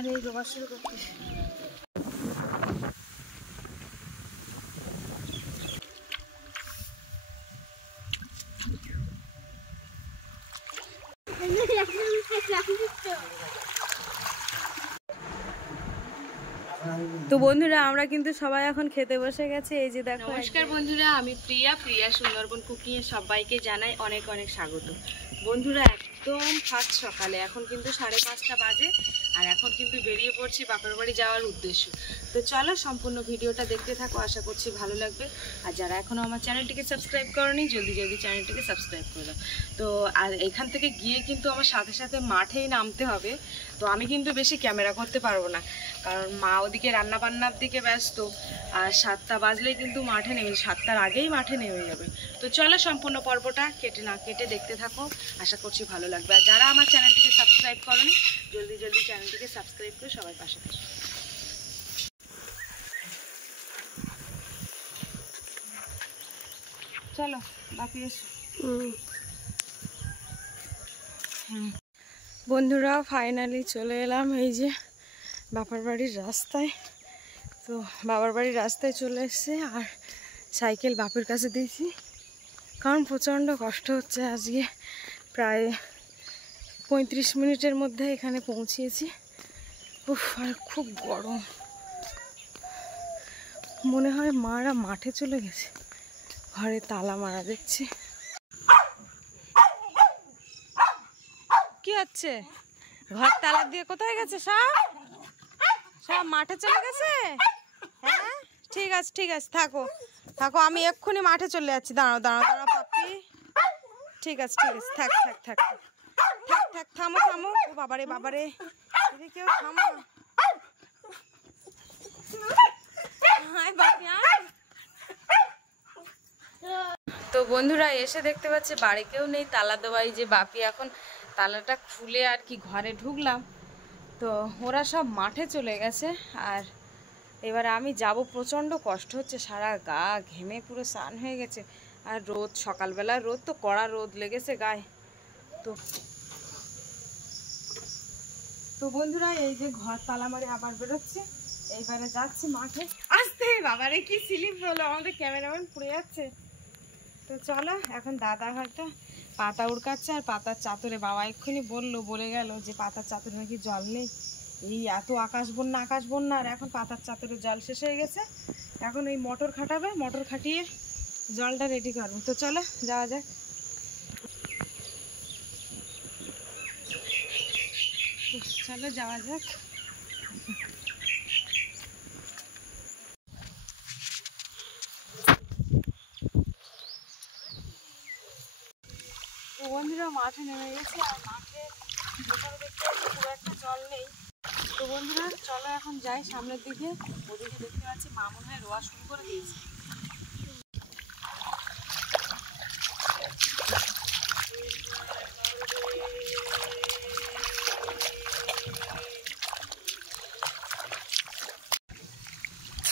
আর এই রোবা শুরু করতেছে। তো বন্ধুরা আমরা কিন্তু সবাই এখন খেতে বসে গেছে। এই যে দেখো। নমস্কার বন্ধুরা, আমি প্রিয়া সুন্দরবন কুকিং এ সবাইকে জানাই অনেক অনেক স্বাগত। বন্ধুরা একদম ফার্স্ট সকালে, এখন কিন্তু 5:30 বাজে, আর এখন কিন্তু বেরিয়ে পড়ছি বাপের বাড়ি যাওয়ার উদ্দেশ্য। তো চলো সম্পূর্ণ ভিডিওটা দেখতে থাকো, আশা করছি ভালো লাগবে। আর যারা এখনও আমার চ্যানেলটিকে সাবস্ক্রাইব করোনি, জলদি জলদি চ্যানেলটিকে সাবস্ক্রাইব করে দাও। তো আর এখান থেকে গিয়ে কিন্তু আমার সাথে সাথে মাঠেই নামতে হবে। তো আমি কিন্তু বেশি ক্যামেরা করতে পারবো না, কারণ মা ওদিকে রান্না বান্নার দিকে ব্যস্ত। আর 7টা বাজলেই কিন্তু মাঠে নেমে, 7টার আগেই মাঠে নেমে যাবে। তো চলো সম্পূর্ণ পর্বটা কেটে দেখতে থাকো, আশা করছি ভালো লাগবে। আর যারা আমার চ্যানেলটিকে সাবস্ক্রাইব করোনি, জলদি জলদি চ্যানেলটিকে সাবস্ক্রাইব করে সবাই পাশে থাকো। চলো বাকি এসো। বন্ধুরা ফাইনালি চলে এলাম এই যে বাবার বাড়ির রাস্তায়। তো বাবার বাড়ির রাস্তায় চলে এসেছে, আর সাইকেল বাপের কাছে দিয়েছি, কারণ প্রচণ্ড কষ্ট হচ্ছে। আজকে প্রায় 35 মিনিটের মধ্যে এখানে পৌঁছিয়েছি। উফ, আর খুব গরম, মনে হয় মারা মাঠে চলে গেছে, ঘরে তালা মারা দেখছি। কি হচ্ছে? ঘর তালা দিয়ে কোথায় গেছে? সব মাঠে চলে গেছে। হ্যাঁ ঠিক আছে থাকো, আমি এক্ষুনি মাঠে চলে যাচ্ছি। দাঁড়াও পাপ্পি। ঠিক আছে থাক থামো। ও বাবারে কেউ থামো। তো বন্ধুরা এসে দেখতে পাচ্ছি বাড়ি কেউ নেই, তালা দেওয়াই। যে বাপি এখন তালাটা খুলে আর কি ঘরে ঢুকলাম, তো ওরা সব মাঠে চলে গেছে। আর এবার আমি যাব, প্রচণ্ড কষ্ট হচ্ছে, সারা গা ঘেমে পুরো স্নান হয়ে গেছে। আর রোদ, সকালবেলা রোদ, তো কড়া রোদ লেগেছে গায়ে। তো বন্ধুরা এই যে ঘর তালা মারে আবার বেরোচ্ছে, এইবারে যাচ্ছি মাঠে। আসতে বাবারে কি স্লিপ হলো, আমাদের ক্যামেরাম্যান পড়ে যাচ্ছে। তো চলো এখন দাদা হয়তো পাতা উড়কাচ্ছে, আর পাতার চাদরে বাবা এক্ষুনি বলে গেল যে পাতার চাদরে নাকি জল নেই। এই এত আকাশ বন্যা, আর এখন পাতার চাদরে জল শেষ হয়ে গেছে। এখন এই মোটর খাটাবে, মোটর খাটিয়ে জলটা রেডি করবো। তো চলো যাওয়া যাক। তো বন্ধুরা মাঠে নেমে গেছে, আর মাঠে যেখানে দেখতে পাচ্ছি খুব একটা জল নেই। তো বন্ধুরা চলো এখন যাই সামনের দিকে। ওদিকে দেখতে পাচ্ছি মা মনে হয় রোয়া শুরু করে দিয়েছে।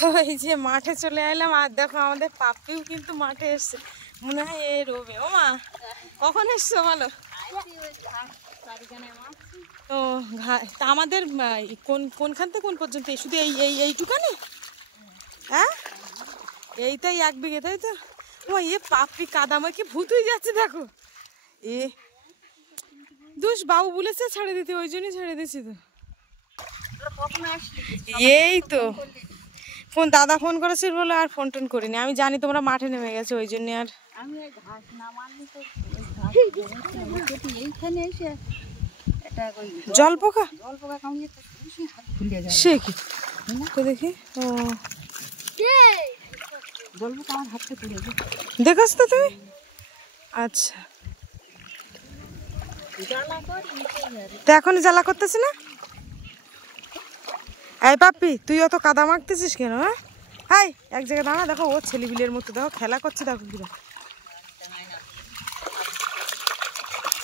তো এই যে মাঠে চলে এলাম, আর দেখো আমাদের পাপ্পিও কিন্তু মাঠে এসছে, মনে হয় এ রোবে। ও মা, কখন এসছো বলো? ও তা আমাদের কোনখান থেকে কোন পর্যন্ত? শুধু এইটুকানি? হ্যাঁ এইটাই 1 বিঘে, তাই তো? ও পাপ্পি কাদামা কি ভূত হয়ে যাচ্ছে দেখো। দুষ বাবু বলেছে ছেড়ে দিতে, ওই জন্যই ছেড়ে দিয়েছি। তো এই তো দাদা ফোন করেছিল বলে আর ফোন টোন করিনি। আমি জানি তোমরা মাঠে নেমে গেছো, ওই জন্য। আর জল পোকা সে কি তো দেখি। ও দেখাস তো তুমি? আচ্ছা, তো এখনই জ্বালা করতেছি না? এই পাপ্পি তুই অত কাদা মাখতেছিস কেন? হ্যাঁ এক জায়গায় দাঁড়া, দেখো ও ছেলেবিলের মতো দেখো খেলা করছে, দেখো কিরা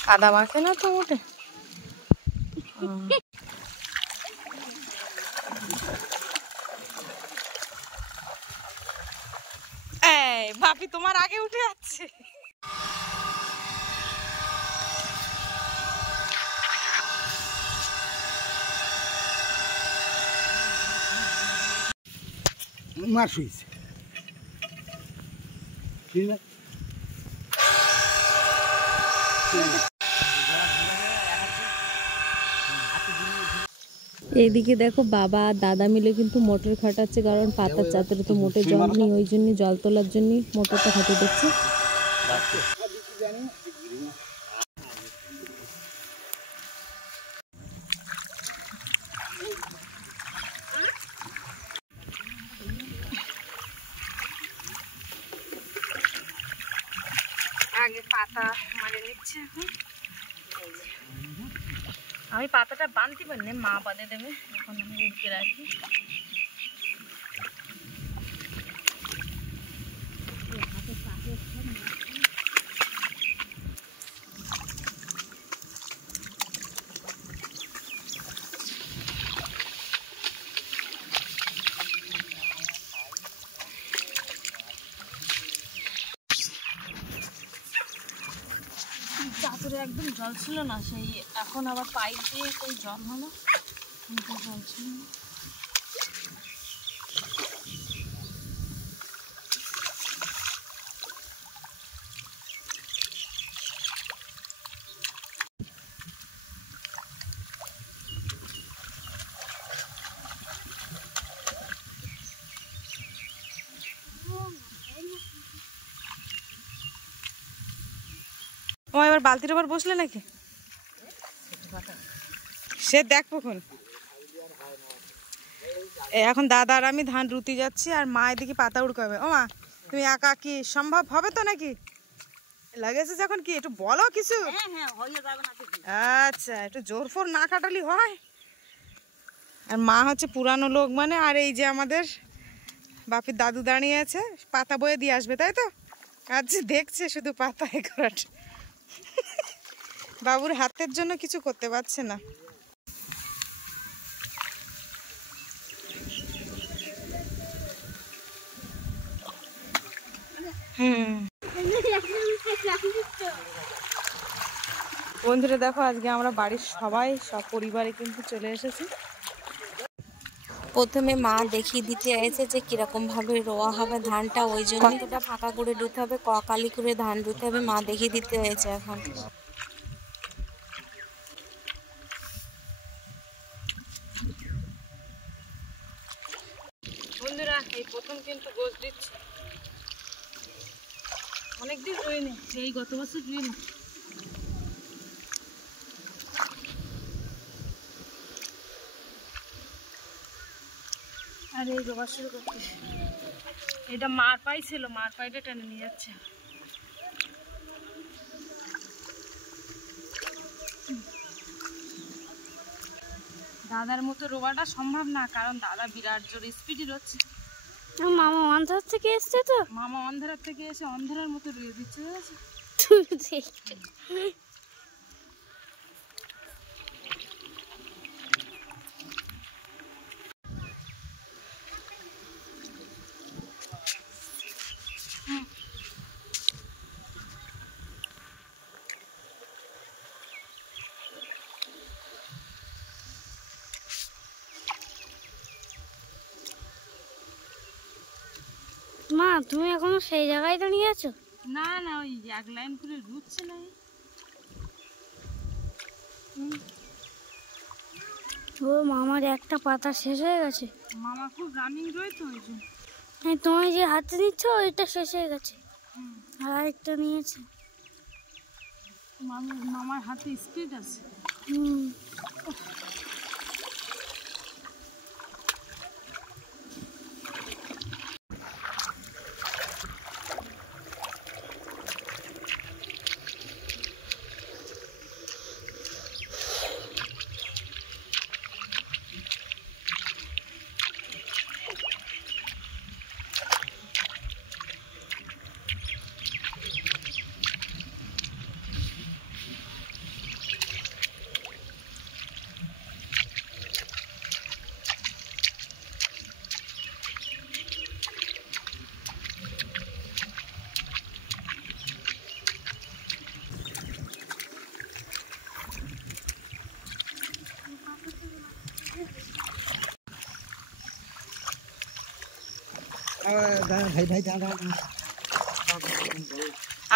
কাদা মাখে না তো মোটে। এই বাপি তোমার আগে উঠে যাচ্ছে। মাস হয়েছে। এইদিকে দেখো বাবা আর দাদা মিলে কিন্তু মোটর খাটাচ্ছে, কারণ পাতার চাতরে তো মোটে জল নেই, ওই জন্য জল তোলার জন্য মোটরটা খাটিয়ে দিচ্ছে। আগে পাতা মানে নিচ্ছে, এখন আমি পাতাটা বাঁধতে পারি না, মা বাঁধে দেবে, এখন আমি উঠে রাখি। চাতুরে একদম জল ছিল না, সেই এখন আবার পাইপ দিয়ে সেই জল হলো, কিন্তু জল ছিল না। ও এবার বালতির ওপর বসলে নাকি? সে দেখ কখন এখন দাদা আর আমি ধান রুতি যাচ্ছি, আর মা এদিকে পাতা উড়কাবে। ও মা, তুমি একা কি সম্ভব হবে তো নাকি? লাগেছে যখন কি একটু বলো কিছু। আচ্ছা, একটু জোর ফোর না কাটালি হয়। আর মা হচ্ছে পুরানো লোক মানে, আর এই যে আমাদের বাপির দাদু দাঁড়িয়ে আছে, পাতা বয়ে দিয়ে আসবে, তাই তো? আজ দেখছে শুধু পাতা এ করাটা, বাবুর হাতের জন্য কিছু করতে পারছে না। বন্ধুরা দেখো, আজকে আমরা বাড়ির সবাই সব পরিবারে কিন্তু চলে এসেছি। প্রথমে মা দেখিয়ে দিতে এসেছে যে কিরকম ভাবে রোয়া হবে ধানটা, ওই জন্য কতটা ফাঁকা করে রুতে হবে, ককালি করে ধান রুতে হবে, মা দেখিয়ে দিতে হয়েছে। এখন বন্ধুরা এই প্রথম কিন্তু গোছ দিচ্ছি, অনেকদিন রুইনি, এই গত বছর রুইনি। আর এই রোবা শুরু করতে, এটা মার পাই ছিল, মার পাইটা টেনে নিয়ে যাচ্ছে। দাদার মতো রোবাটা সম্ভব না, কারণ দাদা বিরাট জোর স্পিডে রচ্ছে। মামা অন্ধার থেকে এসছে, তো মামা অন্ধার থেকে এসে অন্ধারের মতো রুয়ে দিচ্ছে। মা তুমি এখনো সেই জায়গায় দাঁড়িয়ে আছো? না না, ওই এক লাইন করে রুচ্ছে না। ও মামার একটা পাতা শেষ হয়ে গেছে, মামা খুব রানিং রয়েছে ওই জন্য। হ্যাঁ, তুমি যে হাতে নিচ্ছ ওইটা শেষ হয়ে গেছে, আর আরেকটা নিয়েছে। মামার হাতে স্পিড আছে।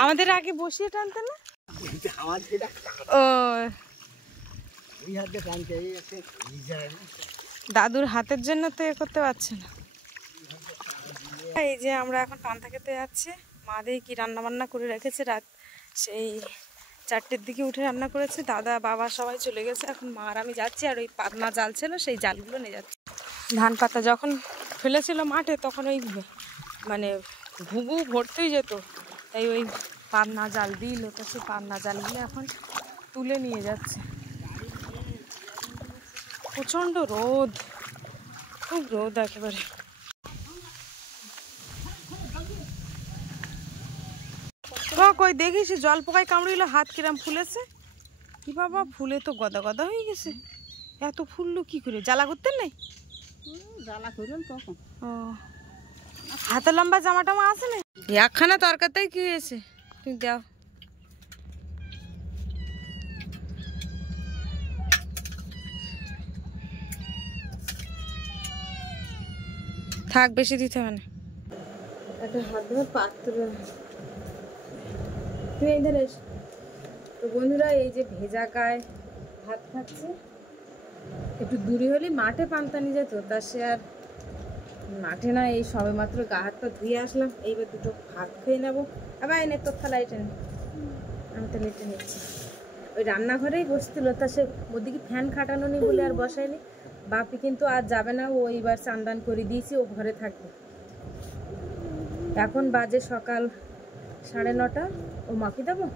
আমাদের আগে বসিয়ে টানতে না ও দাদুর হাতের জন্য তো এ করতে পারছে না। এই যে আমরা এখন পান্তা খেতে যাচ্ছি। মা দিয়ে কি রান্না বান্না করে রেখেছে, রাত সেই 4টের দিকে উঠে রান্না করেছে। দাদা বাবা সবাই চলে গেছে, এখন মা আর আমি যাচ্ছি। আর ওই পাতনা জাল ছিল, সেই জালগুলো নিয়ে যাচ্ছি। ধান পাতা যখন ফেলেছিল মাঠে তখন ওই মানে ঘুঘু ভরতেই যেত, তাই ওই পাতনা জাল দিল, তো সেই পাতনা জালগুলো এখন তুলে নিয়ে যাচ্ছে। প্রচণ্ড রোদ, খুব রোদ একেবারে। কই দেখিস জল পোকায় কামড়িল, হাত কিরাম ফুলেছে। কি বাবা, ফুলে তো গদা গদা হয়ে গেছে। এত ফুললো কি করে? জ্বালা করতেন নাই? জ্বালা করুন তখন। ও হাতে লম্বা জামা টামা আছে না? একখানা তরকারিতেই কি হয়েছে, তুমি দাও। থাক, বেশি দিতে হবে না। একটা হাত ধরে পাত্র তো বন্ধুরা, এই যে ভেজা গায়ে ভাত খাচ্ছে। একটু দূরে হলে মাঠে পান্তা নিয়ে যেত, তা সে আর মাঠে না। এই সবে মাত্র গা হাত পা ধুয়ে আসলাম, এইবার দুটো ভাত খেয়ে নেবো। আবার এনে তোর থালা এটা নে, আমি তো লেটে নিচ্ছি। ওই রান্নাঘরেই বসছিল, তা সে ওদিকে ফ্যান খাটানো নি বলে আর বসায়নি। বাপি কিন্তু আর যাবে না, ও এইবার চান্দান করে দিয়েছি, ও ঘরে থাকবে। এখন বাজে সকাল 9:30। ও মাকে দেবো?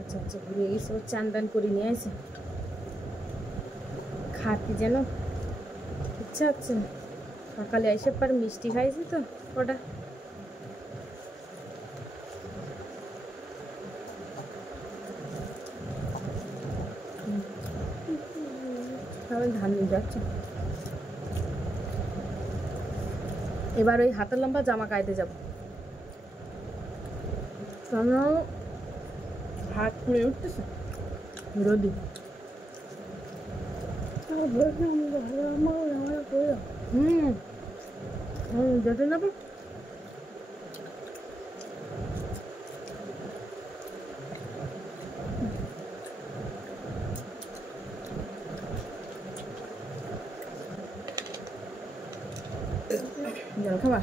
আচ্ছা আচ্ছা, ঘুরে গেছে, ও চান্দান করে নিয়ে আসে। খাতি যেন ইচ্ছা হচ্ছে না। সকালে এসে পর মিষ্টি খাইছি তো ওটা। ধান নিয়ে যাচ্ছে। এবার ওই হাতের লম্বা জামা কাইতে যাবো, হাত পুড়ে উঠতেছে রোদি। যেতে নেবো। জল খাবা?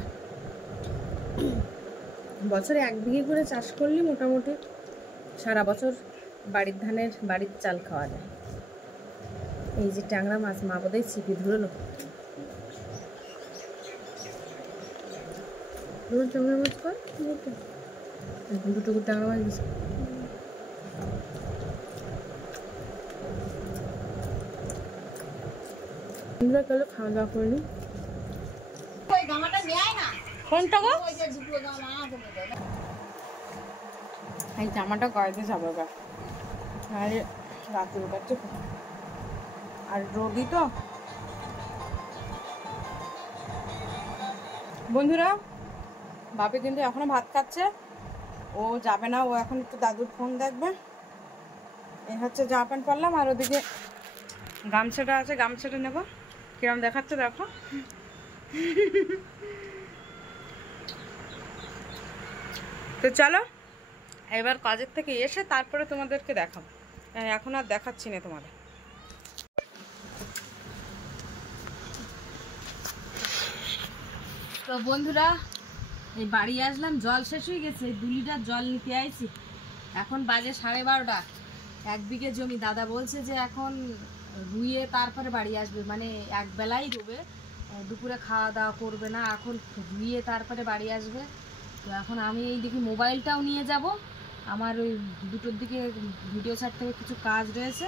বছরে 1 বিঘে করে চাষ করলে মোটামুটি সারা বছর বাড়ির ধানের বাড়ির চাল খাওয়া যায়। এই যে ট্যাংরা মাছ, মা বোধহয় ছিপি ধরলো। ট্যাংরা মাছ কর, দুটো ট্যাংরা মাছ দিচ্ছে। খাওয়া দাওয়া করিনি। কোনটা গো? এই জামাটা গাইতে যাবো এবার, আর রাতের কাছে। আর রোদি তো বন্ধুরা, বাপি কিন্তু এখনো ভাত খাচ্ছে, ও যাবে না। ও এখন একটু দাদুর ফোন দেখবে। এই হচ্ছে জামা প্যান্ট পরলাম, আর ওদিকে গামছাটা আছে, গামছাটা নেবো। কিরম দেখাচ্ছে দেখো। তো চলো এবার কাজের থেকে এসে তারপরে তোমাদেরকে দেখাবো, এখন আর দেখাচ্ছি না তোমাদের। তো বন্ধুরা, এই বাড়ি আসলাম, জল শেষ হয়ে গেছে, 2 লিটার জল নিতে আইছি। এখন বাজে 12:30। 1 বিঘে জমি। দাদা বলছে যে এখন রুইয়ে তারপরে বাড়ি আসবে, মানে এক বেলাই রুবে, দুপুরে খাওয়া দাওয়া করবে না, এখন রুইয়ে তারপরে বাড়ি আসবে। তো এখন আমি এই দেখি মোবাইলটাও নিয়ে যাব, আমার ওই 2টোর দিকে ভিডিও ছাড়তে হবে, কিছু কাজ রয়েছে।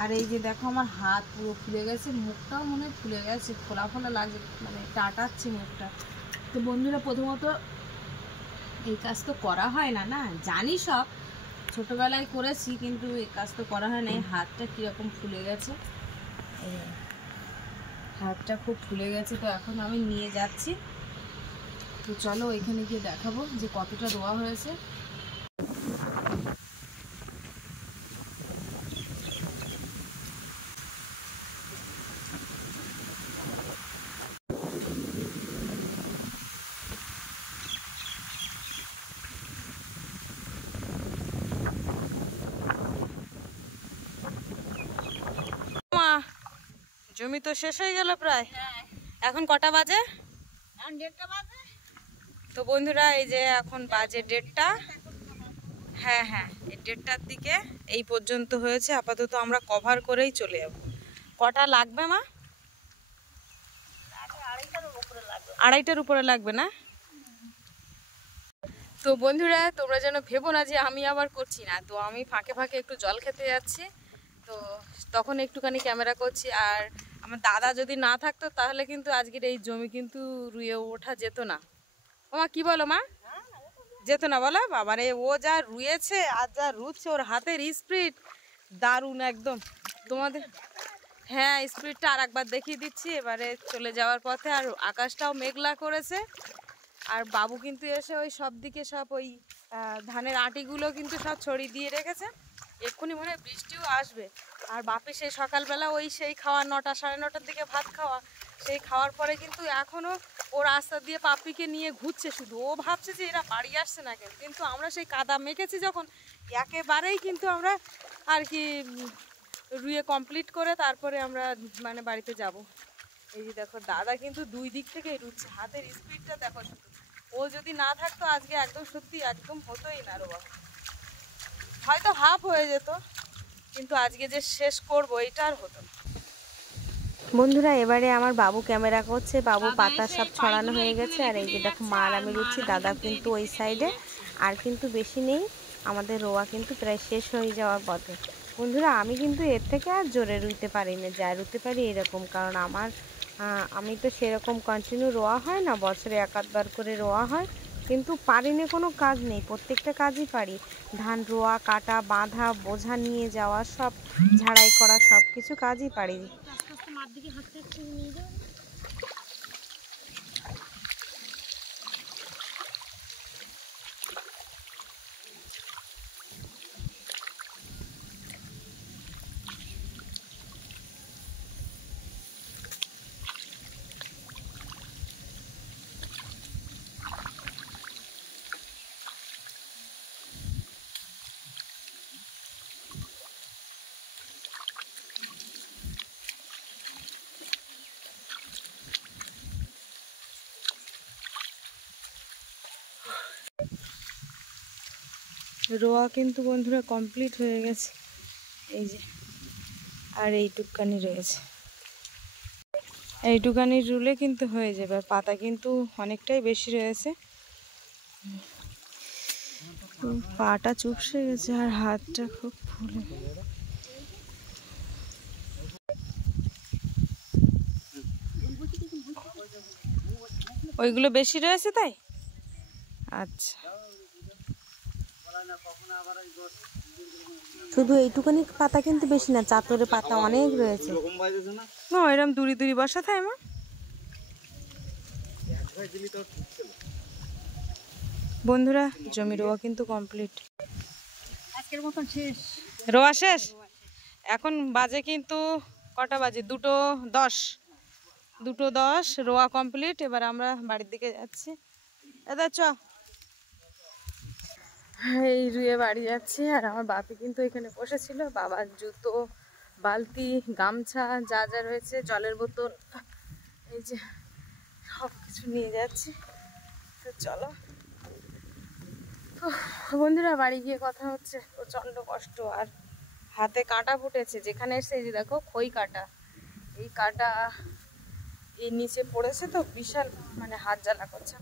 আর এই যে দেখো আমার হাত পুরো ফুলে গেছে, মুখটাও মনে হয় ফুলে গেছে, ফোলা ফোলা লাগছে, মানে টাটাচ্ছে মুখটা। তো বন্ধুরা, প্রথমত এই কাজ তো করা হয় না, না জানি, সব ছোটোবেলায় করেছি, কিন্তু এই কাজ তো করা হয় না। এই হাতটা কীরকম ফুলে গেছে, হাতটা খুব ফুলে গেছে। তো এখন আমি নিয়ে যাচ্ছি, তো চলো এখানে গিয়ে দেখাবো যে কতটা রোয়া হয়েছে। জমি তো শেষ হয়ে গেল প্রায়। এখন কটা বাজে? তো বন্ধুরা এই যে এখন বাজে 1:30। হ্যাঁ হ্যাঁ, এই 1:30টার দিকে এই পর্যন্ত হয়েছে। আপাতত আমরা কভার করেই চলে যাব। কটা লাগবে মা? 2:30টার উপরে লাগবে না? তো বন্ধুরা তোমরা যেন ভেবো না যে আমি আবার করছি না। তো আমি ফাঁকে ফাঁকে একটু জল খেতে যাচ্ছি, তো তখন একটুখানি ক্যামেরা করছি। আর আমার দাদা যদি না থাকতো তাহলে কিন্তু আজকের এই জমি কিন্তু রুয়ে ওঠা যেত না। ও মা কি বলো মা? যেত না বলো? বাবারে ও যা রুয়েছে আর যা রুচ্ছে, ওর হাতের স্পিড দারুণ একদম। তোমাদের হ্যাঁ স্পিডটা আর একবার দেখিয়ে দিচ্ছি। এবারে চলে যাওয়ার পথে আর আকাশটাও মেঘলা করেছে। আর বাবু কিন্তু এসে ওই সব দিকে সব ওই ধানের আটিগুলো কিন্তু সব ছড়িয়ে দিয়ে রেখেছে। এক্ষুনি মনে হয় বৃষ্টিও আসবে। আর বাপি সেই সকালবেলা ওই সেই খাওয়া 9টা 9:30টার দিকে ভাত খাওয়া, সেই খাওয়ার পরে কিন্তু এখনও ও রাস্তা দিয়ে পাপিকে নিয়ে ঘুরছে। শুধু ও ভাবছে যে এরা বাড়ি আসছে না কেন, কিন্তু আমরা সেই কাদা মেখেছি যখন, একেবারেই কিন্তু আমরা আর কি রুয়ে কমপ্লিট করে তারপরে আমরা মানে বাড়িতে যাব। এই যে দেখো দাদা কিন্তু 2 দিক থেকেই রুচ্ছে, হাতের স্পিডটা দেখো শুধু। ও যদি না থাকতো আজকে একদম সত্যি একদম হতোই না রোয়া, হয়তো হাফ হয়ে যেত, কিন্তু আজকে যে শেষ করবো এটা আর হতো না। বন্ধুরা এবারে আমার বাবু ক্যামেরা করছে, বাবু পাতা সব ছড়ানো হয়ে গেছে। আর এই যে দেখো মা আর আমি রুচ্ছি, দাদা কিন্তু ওই সাইডে। আর কিন্তু বেশি নেই, আমাদের রোয়া কিন্তু প্রায় শেষ হয়ে যাওয়ার পথে। বন্ধুরা আমি কিন্তু এর থেকে আর জোরে রুইতে পারি না, যা রুতে পারি এরকম। কারণ আমি তো সেরকম কন্টিনিউ রোয়া হয় না, বছরে 1-2বার করে রোয়া হয়, কিন্তু পারি না কোনো কাজ নেই, প্রত্যেকটা কাজই পারি। ধান রোয়া, কাটা, বাঁধা, বোঝা নিয়ে যাওয়া, সব ঝাড়াই করা, সব কিছু কাজই পারি। রোয়া কিন্তু বন্ধুরা কমপ্লিট হয়ে গেছে, এই যে আর এইটুকানি রয়েছে। এইটুকানি রুলে কিন্তু হয়ে যাবে। আর পাতা কিন্তু অনেকটাই বেশি রয়েছে, পাটা চুপসে গেছে আর হাতটা খুব ফুলে। ওইগুলো বেশি রয়েছে তাই? আচ্ছা, শুধু এইটুকানি পাতা কিন্তু বেশি না, চাতরে পাতা অনেক রয়েছে। না এরকম দূরি দূরি বসা থাকে মা। বন্ধুরা জমি রোয়া কিন্তু কমপ্লিট, আজকের মতন শেষ। রোয়া শেষ। এখন বাজে কিন্তু কটা বাজে? 2:10। 2:10 রোয়া কমপ্লিট। এবার আমরা বাড়ির দিকে যাচ্ছি। দাদা চ, এই রুয়ে বাড়ি যাচ্ছি। আর আমার বাপি কিন্তু এখানে বসেছিল, বাবার জুতো, বালতি, গামছা যা যা রয়েছে, জলের বোতল, এই যে সব কিছু নিয়ে যাচ্ছি। তো চলো বন্ধুরা বাড়ি গিয়ে কথা হচ্ছে। প্রচণ্ড কষ্ট, আর হাতে কাঁটা ফুটেছে যেখানে এসে। এই যে দেখো খই কাটা, এই কাটা এই নিচে পড়েছে, তো বিশাল মানে হাত জ্বালা করছে।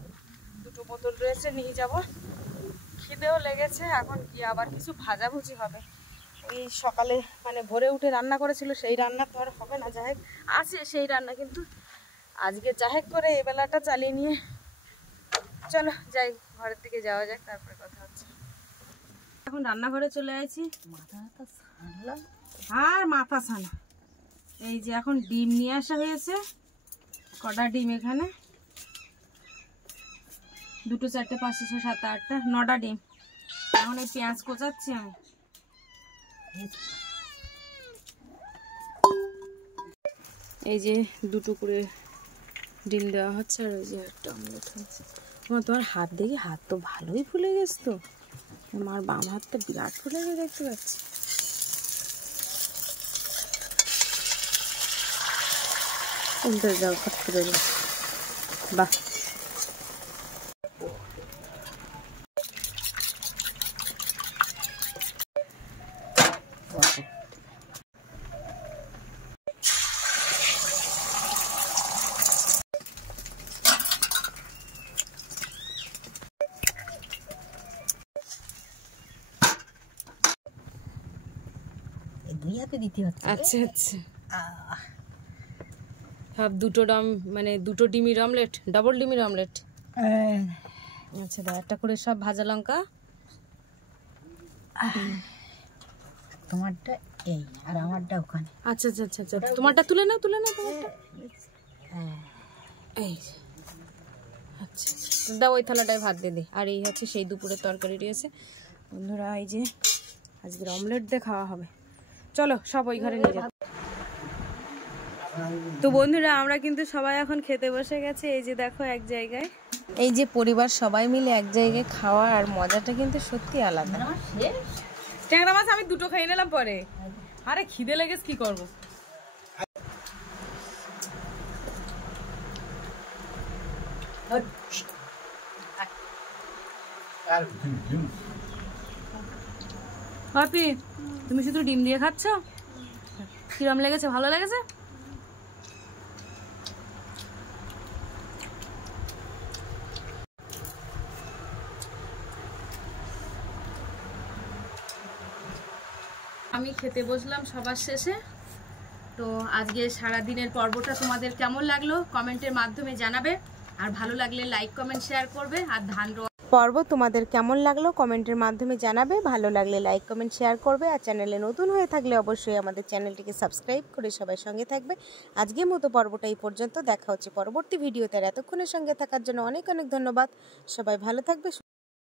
2টো বোতল রয়েছে, নিয়ে যাব। খিদেও লেগেছে, এখন গিয়ে আবার কিছু ভাজাভুজি হবে। ওই সকালে মানে ভোরে উঠে রান্না করেছিল, সেই রান্না তো আর হবে না, যাহেক আছে সেই রান্না, কিন্তু আজকে যাহেক করে এই বেলাটা চালিয়ে নিয়ে চলো যাই, ঘরের দিকে যাওয়া যাক, তারপরে কথা হচ্ছে। এখন রান্নাঘরে চলে আসছি। আর মাথা ছানা, এই যে এখন ডিম নিয়ে আসা হয়েছে। কটা ডিম এখানে? 2, 4, 5, 6, 7, 8, 9টা ডিম। এখন এই পেঁয়াজ কোচাচ্ছি আমি। এই যে 2 করে ডিম দেওয়া হচ্ছে, আর ওই যে একটা অমলেট হচ্ছে। তোমার হাত দেখি, হাত তো ভালোই ফুলে গেছে। তো আমার বাম হাতটা বিরাট ফুলে গিয়ে দেখতে পাচ্ছি। উল্টে যাও, খট করে দাও। বাহ, দুই হাতে দিতে হচ্ছে। আচ্ছা আচ্ছা। ভাব দুটো মানে দুটো ডিমের অমলেট, ডাবল ডিমের অমলেট। আচ্ছা দাও, একটা করে সব ভাজা লঙ্কা। তোমারটা এই আর আমারটা ওখানে। আচ্ছা আচ্ছা আচ্ছা আচ্ছা, তোমারটা তুলে নাও, তুলে নাও তোমারটা। এই যে। আচ্ছা আচ্ছা, দাও ওই থালাটায় ভাত দিয়ে দে। আর এই হচ্ছে সেই দুপুরের তরকারি রয়েছে বন্ধুরা। এই যে আজকের অমলেট দিয়ে খাওয়া হবে। চলো সব ওই ঘরে নিয়ে যাও। তো বন্ধুরা আমরা কিন্তু সবাই এখন খেতে বসে গেছে। এই যে দেখো এক জায়গায়, এই যে পরিবার সবাই মিলে এক জায়গায় খাওয়া, আর মজাটা কিন্তু সত্যি আলাদা। ট্যাংরা মাছ আমি দুটো খেয়ে নিলাম পরে। আরে খিদে লেগেছে, কি করবো। তুমি শুধু ডিম দিয়ে খাচ্ছ? কিরম লেগেছে? ভালো লেগেছে? আমি খেতে বসলাম সবার শেষে। তো আজকে সারা দিনের পর্বটা তোমাদের কেমন লাগলো কমেন্টের মাধ্যমে জানাবে। আর ভালো লাগলে লাইক কমেন্ট শেয়ার করবে। আর ধান পর্ব তোমাদের কেমন লাগলো কমেন্টের মাধ্যমে জানাবে। ভালো লাগলে লাইক কমেন্ট শেয়ার করবে। আর চ্যানেলে নতুন হয়ে থাকলে অবশ্যই আমাদের চ্যানেলটিকে সাবস্ক্রাইব করে সবাই সঙ্গে থাকবে। আজকের মতো পর্বটা এই পর্যন্ত। দেখা হচ্ছে পরবর্তী ভিডিওতে। এতক্ষণের সঙ্গে থাকার জন্য অনেক অনেক ধন্যবাদ। সবাই ভালো থাকবে।